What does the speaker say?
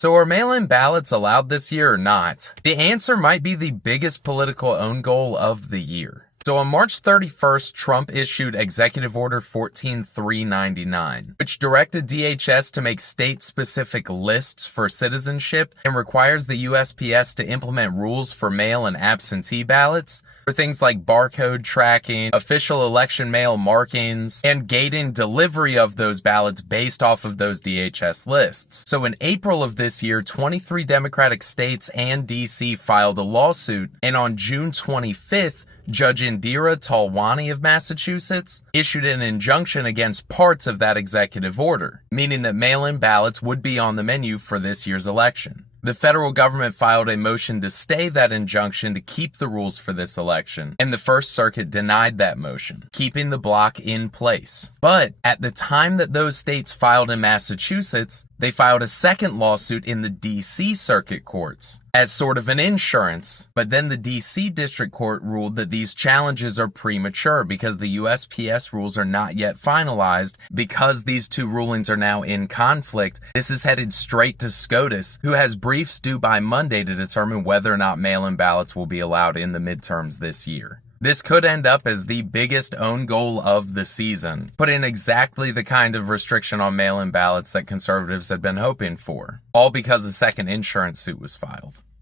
So are mail-in ballots allowed this year or not? The answer might be the biggest political own goal of the year. So on March 31st, Trump issued Executive Order 14399, which directed DHS to make state-specific lists for citizenship and requires the USPS to implement rules for mail and absentee ballots for things like barcode tracking, official election mail markings, and gating delivery of those ballots based off of those DHS lists. So in April of this year, 23 Democratic states and DC filed a lawsuit, and on June 25th, Judge Indira Talwani of Massachusetts issued an injunction against parts of that executive order, meaning that mail-in ballots would be on the menu for this year's election. The federal government filed a motion to stay that injunction to keep the rules for this election, and the First Circuit denied that motion, keeping the block in place. But at the time that those states filed in Massachusetts, they filed a second lawsuit in the DC Circuit courts as sort of an insurance, but then the DC District Court ruled that these challenges are premature because the USPS rules are not yet finalized. Because these two rulings are now in conflict, this is headed straight to SCOTUS, who has briefs due by Monday to determine whether or not mail-in ballots will be allowed in the midterms this year. This could end up as the biggest own goal of the season, put in exactly the kind of restriction on mail-in ballots that conservatives had been hoping for, all because a second insurance suit was filed.